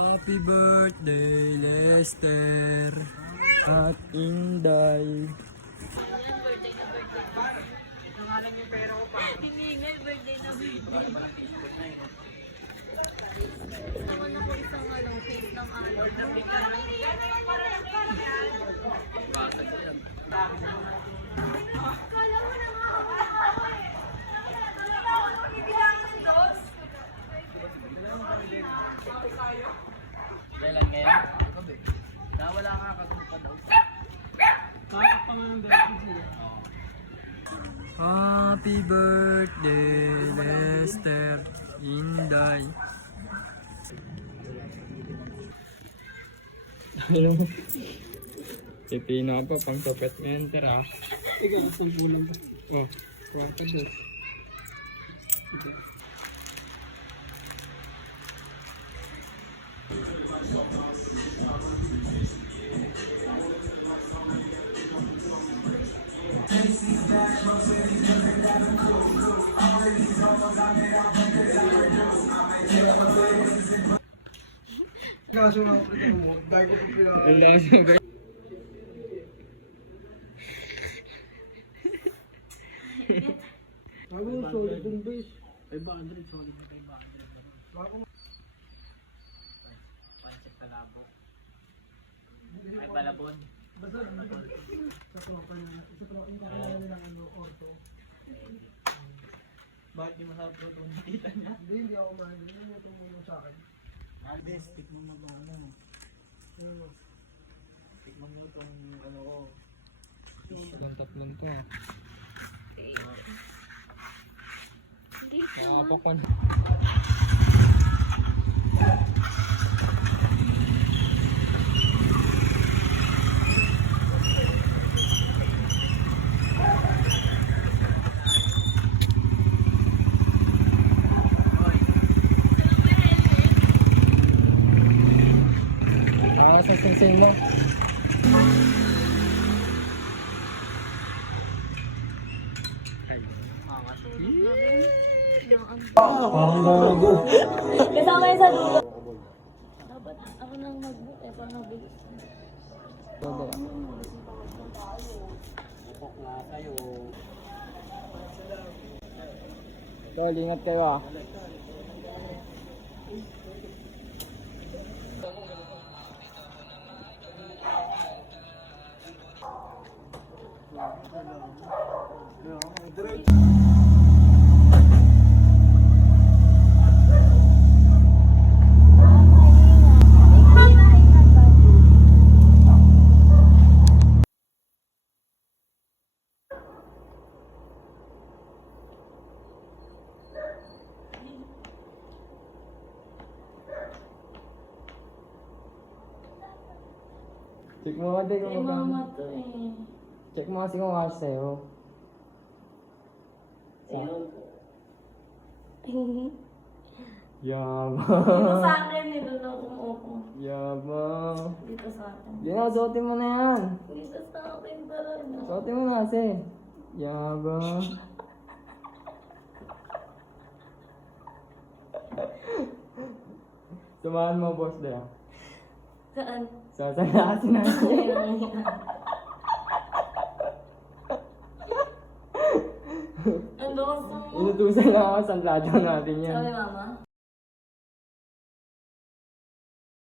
Happy birthday, Lester at Inday. Ayan, birthday na birthday. Nangalan yung pera ko pa. Tingingay, birthday na birthday. Naman ako isang face ng ano. Kala mo na nga ako eh. Nakita ko nung ibilangan ng dos. Kailan ngayon? Gabi. Nawala ka kagabi pa daw. Bakit pa nga ng birthday sila? Happy birthday, Lester, Inday. Ano? Pipino ka pa pang topet enter ah. Ikaw, pulpulan pa. Oh, kuha ka doon. Kaso nga ako mo, dahil ko pa pila. Ang lakas ng birthday. Sabi yung solid yung base. 500, solid na 500. Ako pancit na labo. Ay balabon. Basta sa tropa na, sa tropa na nilang ano, orto. Bakit di masarap luto nakita niya? Hindi ako mahal. Hindi mo ito muna sa akin. Aldes, tikman mo ba ano? Tikman mo itong ano ko. Tatlong to ah. Hindi Nakapa ko na. Sa sinsing mo. Parang gago. Kasama yun sa dulo. Dapat ako nang mag-book eh, pang nag-book. Tol, ingat kayo ah. Check mo nga din Kay kung magkano. mama to eh. Check mo kasi kung kasi sa'yo. Ayun. Yaba. Dito sa akin eh, doon ako umupo. Yaba. Dito sa akin. Yan na, suotin mo na yan. Dito sa akin talaga. Suotin mo na kasi. Yaba. Samahan mo, boss, dahil. Saan? Sasalasin natin. Ayun. Ang lakas mo. Inutusan lang ako, sanlado natin yan. Sabi mama?